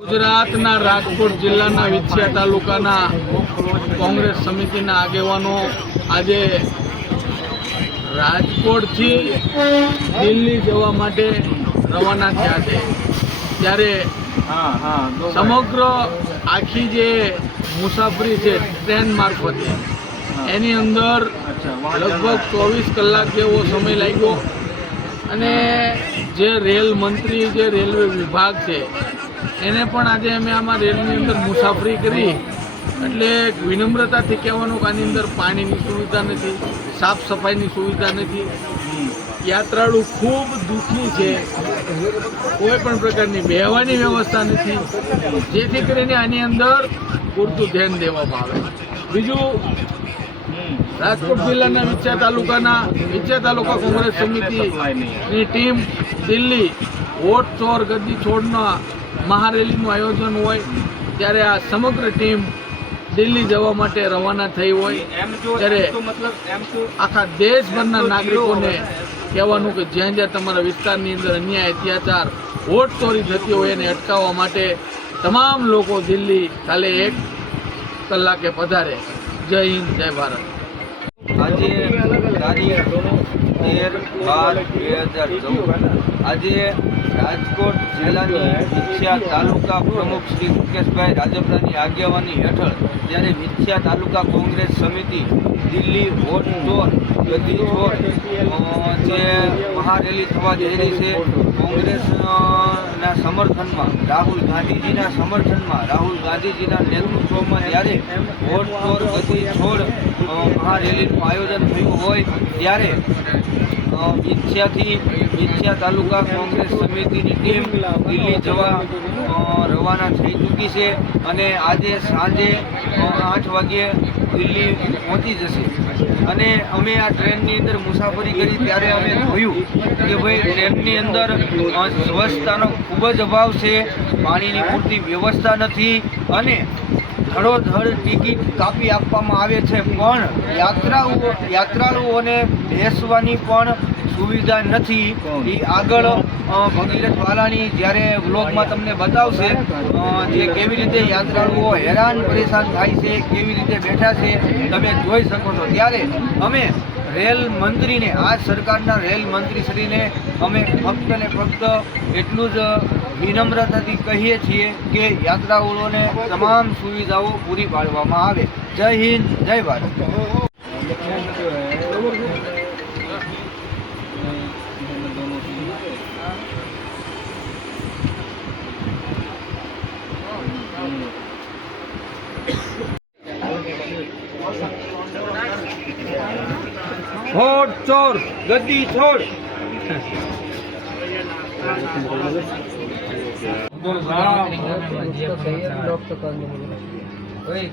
ગુજરાતના રાજકોટ જિલ્લાના વિછિયા તાલુકાના કોંગ્રેસ સમિતિના આગેવાનો આજે રાજકોટથી દિલ્હી જવા માટે રવાના થયા છે. ત્યારે સમગ્ર આખી જે મુસાફરી છે ટ્રેન મારફતે. એની અંદર લગભગ ચોવીસ કલાક જેવો સમય લાગ્યો. અને જે રેલ મંત્રી જે રેલવે વિભાગ છે એને પણ આજે અમે આમાં રેલની અંદર મુસાફરી કરી, એટલે વિનમ્રતાથી કહેવાનું કે આની અંદર પાણીની સુવિધા નથી, સાફ સફાઈની સુવિધા નથી. યાત્રાળુ ખૂબ દુઃખી છે. કોઈ પણ પ્રકારની બેહવાની વ્યવસ્થા નથી. જેથી કરીને આની અંદર પૂરતું ધ્યાન દેવામાં આવે. બીજું, રાજકોટ જિલ્લાના વિચ્યા તાલુકાના વિચ્યા તાલુકા કોંગ્રેસ સમિતિની ટીમ દિલ્હી વોટ ચોર ગદ્દી છોડના મહારેલીનું આયોજન હોય ત્યારે આ સમગ્ર ટીમ દિલ્હી જવા માટે રવાના થઈ હોય. ત્યારે આખા દેશભરના નાગરિકોને કહેવાનું કે જ્યાં જ્યાં તમારા વિસ્તારની અંદર અન્યાય અત્યાચાર વોટ ચોરી થતી હોય એને અટકાવવા માટે તમામ લોકો દિલ્હી કાલે એક કલાકે પધારે. જય હિન્દ જય ભારત. આજે તેર બાર બે હજાર ચૌદ. આજે રાજકોટ જિલ્લાની વિછિયા તાલુકા પ્રમુખ શ્રી મુકેશભાઈ રાજપરાની આગેવાની હેઠળ જ્યારે વિછિયા તાલુકા કોંગ્રેસ સમિતિ દિલ્હી વોટ ચોર ચોર જે મહારેલી થવા જઈ રહી છે કોંગ્રેસ અ, ના સમર્થનમાં રાહુલ ગાંધીજીના સમર્થનમાં રાહુલ ગાંધીજીના નેતૃત્વમાં જ્યારે વોટ ચોર ગતિ છોડ મહારેલીનું આયોજન થયું હોય ત્યારે અ, વિછિયાથી તાલુકા કોંગ્રેસ સમિતિની ટીમ દિલ્હી જવા રવાના થઈ ચૂકી છે અને આજે સાંજે આઠ વાગ્યે દિલ્હી પહોંચી જશે. અને અમે આ ટ્રેનની અંદર મુસાફરી કરી ત્યારે અમે જોયું કે ભાઈ ટ્રેનની અંદર સ્વચ્છતાનો ખૂબ જ અભાવ છે, પાણીની પૂરતી વ્યવસ્થા નથી અને ધડોધડ ટિકિટ કાપી આપવામાં આવે છે, પણ યાત્રાળુઓ યાત્રાળુઓને બેસવાની પણ સુવિધા નથી. એ આગળ ભગીરથ વાલાણી જ્યારે વ્લોગમાં તમને બતાવશે જે કેવી રીતે યાત્રાળુઓ હેરાન પરેશાન થાય છે, કેવી રીતે બેઠા છે, તમે જોઈ શકો છો. ત્યારે અમે રેલ મંત્રીને, આ સરકારના રેલ મંત્રીશ્રીને અમે ફક્ત ને ફક્ત એટલું જ વિનમ્રતાથી કહીએ છીએ કે યાત્રાળુઓને તમામ સુવિધાઓ પૂરી પાડવામાં આવે. જય હિન્દ, જય ભારત. છોડ ચોર ગદ્દી છોડ. ઓય